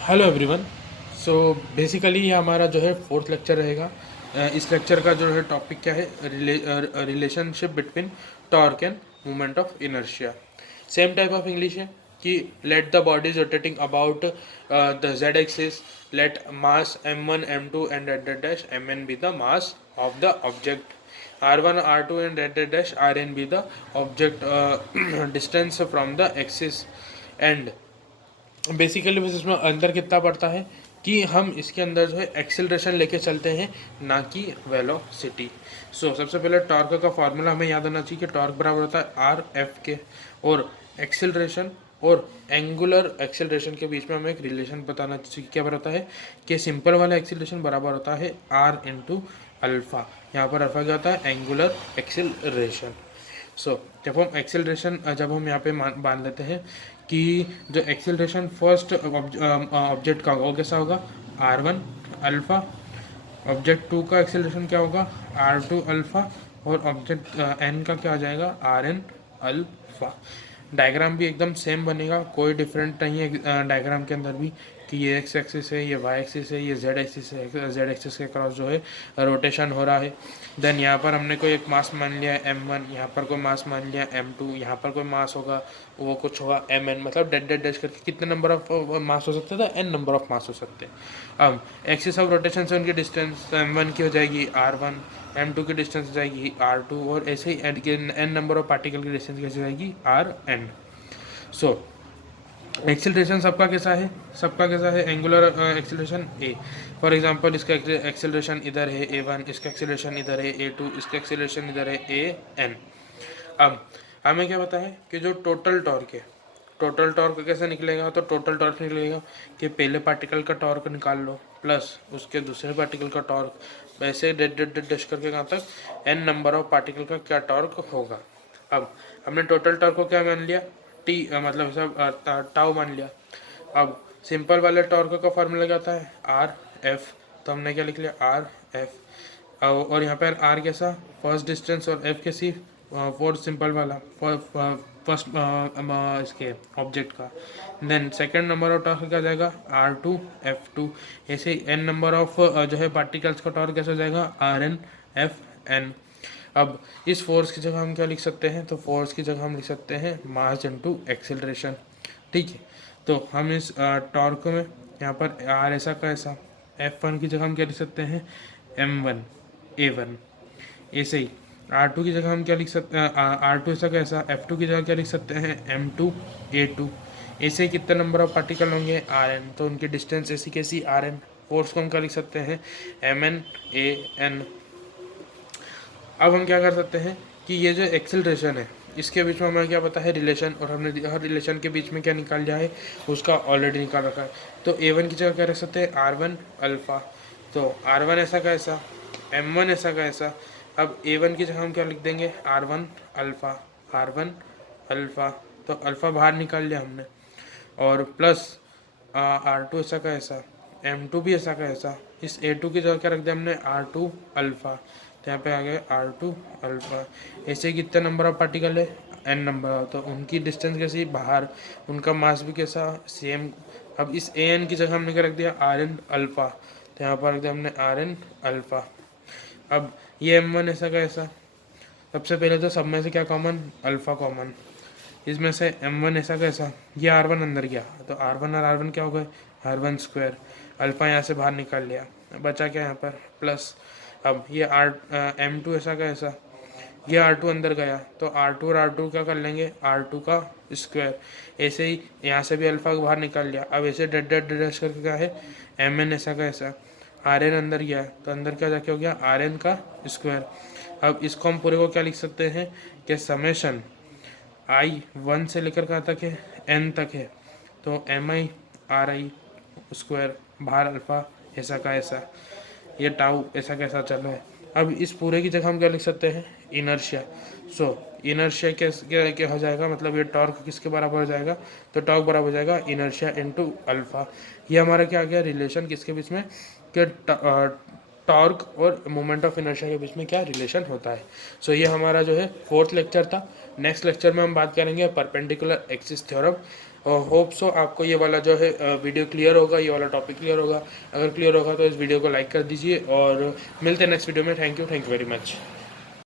Hello everyone. So basically ये हमारा जो है फोर्थ लेक्चर रहेगा। इस लेक्चर का जो है टॉपिक क्या है, relationship between torque and movement of inertia. Same type of English है कि let the body is rotating about the z axis, let mass m1 m2 and at the dash mn be the mass of the object, r1 r2 and at the dash rn be the object distance from the axis. And basically बस इसमें अंदर कितना पड़ता है कि हम इसके अंदर जो है एक्सेलरेशन लेके चलते हैं, ना कि वेलोसिटी। सबसे पहले टॉर्क का फार्मूला हमें याद होना चाहिए कि टॉर्क बराबर होता है आर एफ के, और एक्सेलरेशन और एंगुलर एक्सेलरेशन के बीच में हमें एक रिलेशन बताना चाहिए। क्या होता है कि सिंपल वाला एक्सेलरेशन बराबर होता है आर इंटू अल्फ़ा। यहाँ पर अल्फ़ा क्या होता है, एंगुलर एक्सेलरेशन। जब हम यहाँ पे बांध लेते हैं कि जो एक्सेलरेशन फर्स्ट ऑब्जेक्ट का होगा वो कैसा होगा, r1 अल्फ़ा। ऑब्जेक्ट 2 का एक्सेलरेशन क्या होगा, r2 अल्फ़ा। और ऑब्जेक्ट n का क्या आ जाएगा, rn अल्फ़ा। डायग्राम भी एकदम सेम बनेगा, कोई डिफरेंट नहीं है डायग्राम के अंदर भी कि ये एक्स एक्सिस है, ये वाई एक्सिस है, ये जेड एक्सिस है। जेड एक्सिस के क्रॉस जो है रोटेशन हो रहा है। देन यहाँ पर हमने कोई एक मास मान लिया है m1, यहाँ पर कोई मास मान लिया m2, यहाँ पर कोई मास होगा वो कुछ होगा mn, मतलब डेड डेड डैश करके कितने नंबर ऑफ मास हो सकते थे, n नंबर ऑफ मास हो सकते हैं। अब एक्सिस ऑफ रोटेशन से उनकी डिस्टेंस m1 की हो जाएगी r1, m2 की डिस्टेंस हो जाएगी r2, और ऐसे ही n नंबर ऑफ पार्टिकल की डिस्टेंस कैसे जाएगी, rn। सो एक्सेलरेशन सबका कैसा है, angular acceleration A. For example इसका एक्सेलरेशन इधर है a1, इसका एक्सेलरेशन इधर है a2, इसका एक्सेलरेशन इधर है an। अब हमें क्या पता है कि जो टोटल टॉर्क है, टोटल टॉर्क कैसे निकलेगा, तो टोटल टॉर्क निकलेगा कि पहले पार्टिकल का टॉर्क निकाल लो प्लस उसके दूसरे पार्टिकल का टॉर्क, वैसे डेट डेट डेट डैश करके कहाँ तक n नंबर ऑफ पार्टिकल का क्या टॉर्क होगा। अब हमने टोटल टॉर्क को क्या मान लिया, टी मतलब सब टाउ मान लिया। अब सिंपल वाले टॉर्क का फार्मूला क्या होता है, आर एफ। तो हमने क्या लिख लिया, आर एफ। और यहाँ पर आर कैसा, फर्स्ट डिस्टेंस, और एफ कैसी, फोर्थ सिंपल वाला फर्स्ट इसके ऑब्जेक्ट का। Then second number of torque क्या जाएगा, आर टू एफ टू। ऐसे एन नंबर ऑफ जो है पार्टिकल्स का टॉर्क कैसे हो जाएगा, आर एन एफ एन। अब इस फोर्स की जगह हम क्या लिख सकते हैं, तो फोर्स की जगह हम लिख सकते हैं मास इनटू एक्सेलरेशन। ठीक है, तो हम इस टॉर्क में यहाँ पर आर ऐसा का ऐसा, F1 की जगह हम क्या लिख सकते हैं, M1 A1। ऐसे ही R2 की जगह हम क्या लिख सकते हैं, R2 ऐसा कैसा, F2 की जगह क्या लिख सकते हैं, M2 A2। ऐसे कितने नंबर ऑफ पार्टिकल होंगे, Rn, तो उनकी डिस्टेंस ऐसी कैसी Rn। फोर्स को हम क्या लिख सकते हैं, Mn An। अब हम क्या कर सकते हैं कि ये जो एक्सेलरेशन है इसके बीच में हमें क्या पता है, रिलेशन, और हमने हर रिलेशन के बीच में क्या निकाल लिया है, उसका ऑलरेडी निकाल रखा है। तो A1 की जगह क्या रख सकते हैं, R1 अल्फ़ा। तो R1 ऐसा का ऐसा, M1 ऐसा का ऐसा। अब A1 की जगह हम क्या लिख देंगे, R1 अल्फ़ा, R1 अल्फ़ा। तो अल्फ़ा बाहर निकाल लिया हमने, और प्लस R2 ऐसा का ऐसा, M2 भी ऐसा का ऐसा। इस A2 की जगह क्या रख दिया हमने, R2 अल्फ़ा। तो यहाँ पे आ गया R2 अल्फ़ा। ऐसे कितने नंबर ऑफ पार्टिकल है, n नंबर, तो उनकी डिस्टेंस कैसी बाहर, उनका मास भी कैसा सेम। अब इस an की जगह हमने क्या रख दिया, Rn अल्फ़ा। तो यहाँ पर रख दिया हमने Rn अल्फ़ा। अब ये M1 ऐसा का ऐसा, सबसे पहले तो सब में से क्या कॉमन, अल्फ़ा कॉमन। इसमें से M1 ऐसा कैसा, ये R1 अंदर गया, तो R1 और R1 क्या हो गए, R1 स्क्वायर। अल्फ़ा यहाँ से बाहर निकाल लिया, बचा क्या यहाँ पर प्लस। अब ये M2 ऐसा का ऐसा, ये R2 अंदर गया, तो R2 और R2 क्या कर लेंगे, R2 का स्क्वायर। ऐसे ही यहाँ से भी अल्फ़ा बाहर निकाल लिया। अब ऐसे डेड डेड डैश करके क्या है, Mn ऐसा का ऐसा, Rn अंदर गया तो अंदर क्या जाके हो गया, Rn का स्क्वायर। अब इसको हम पूरे को क्या लिख सकते हैं कि समेशन आई 1 से लेकर कहाँ तक है, n तक है। तो mi ri स्क्वायर बाहर अल्फ़ा ऐसा का ऐसा, ये टाउ ऐसा कैसा चल रहा है। अब इस पूरे की जगह हम क्या लिख सकते हैं, इनर्शिया। इनर्शिया क्या हो जाएगा, मतलब ये टॉर्क किसके बराबर हो जाएगा, तो टॉर्क बराबर हो जाएगा इनर्शिया इनटू अल्फ़ा। ये हमारा क्या आ गया, रिलेशन किसके बीच में, कि टॉर्क और मोमेंट ऑफ इनर्शिया के बीच में क्या रिलेशन होता है। सो ये हमारा जो है 4th लेक्चर था। नेक्स्ट लेक्चर में हम बात करेंगे परपेंडिकुलर एक्सिस थ्योरम। और होप सो आपको ये वाला जो है वीडियो क्लियर होगा, ये वाला टॉपिक क्लियर होगा। अगर क्लियर होगा तो इस वीडियो को लाइक कर दीजिए और मिलते हैं नेक्स्ट वीडियो में। Thank you very much.